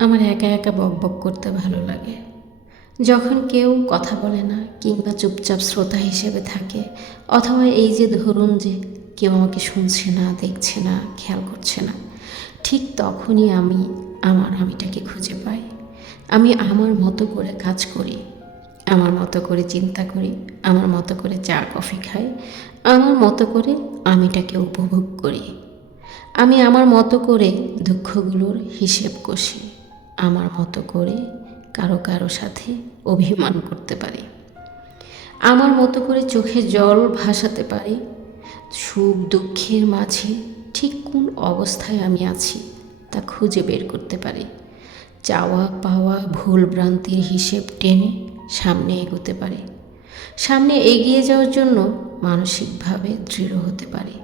আমার একা একা বক বক করতে ভালো লাগে। যখন কেউ কথা বলে না কিংবা চুপচাপ শ্রোতা হিসেবে থাকে, অথবা এই যে ধরুন যে কেউ আমাকে শুনছে না, দেখছে না, খেয়াল করছে না, ঠিক তখনই আমি আমার আমিটাকে খুঁজে পাই। আমি আমার মতো করে কাজ করি, আমার মতো করে চিন্তা করি, আমার মতো করে চা, কফি খাই, আমার মতো করে আমিটাকে উপভোগ করি। আমি আমার মতো করে দুঃখগুলোর হিসেব কষি। আমার মতো করে কারও কারও সাথে অভিমান করতে পারি। আমার মতো করে চোখে জল ভাসাতে পারি। সুখ দুঃখের মাঝে ঠিক কোন অবস্থায় আমি আছি তা খুঁজে বের করতে পারি। চাওয়া পাওয়া ভুল ভ্রান্তির হিসেব টেনে সামনে এগোতে পারে। সামনে এগিয়ে যাওয়ার জন্য মানসিকভাবে দৃঢ় হতে পারে।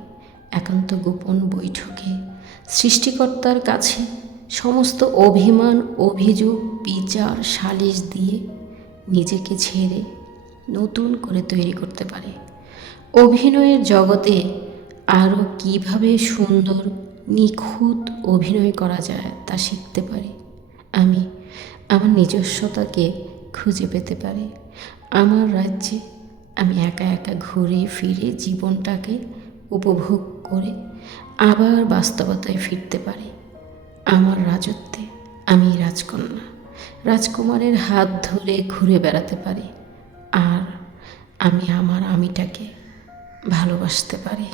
একান্ত গোপন বৈঠকে সৃষ্টিকর্তার কাছে সমস্ত অভিমান, অভিযোগ, বিচার, সালিশ দিয়ে নিজেকে ছেড়ে নতুন করে তৈরি করতে পারে। অভিনয়ের জগতে আরও কীভাবে সুন্দর, নিখুঁত অভিনয় করা যায় তা শিখতে পারি। আমি আমার নিজস্বতাকে খুঁজে পেতে পারি। আমার রাজ্যে আমি একা একা ঘুরে ফিরে জীবনটাকে উপভোগ করে আবার বাস্তবতায় ফিরতে পারি। আমার রাজত্বে আমি রাজকন্যা। রাজকুমারের হাত ধরে ঘুরে বেড়াতে পারি, আর আমি আমার আমিটাকে ভালোবাসতে পারি।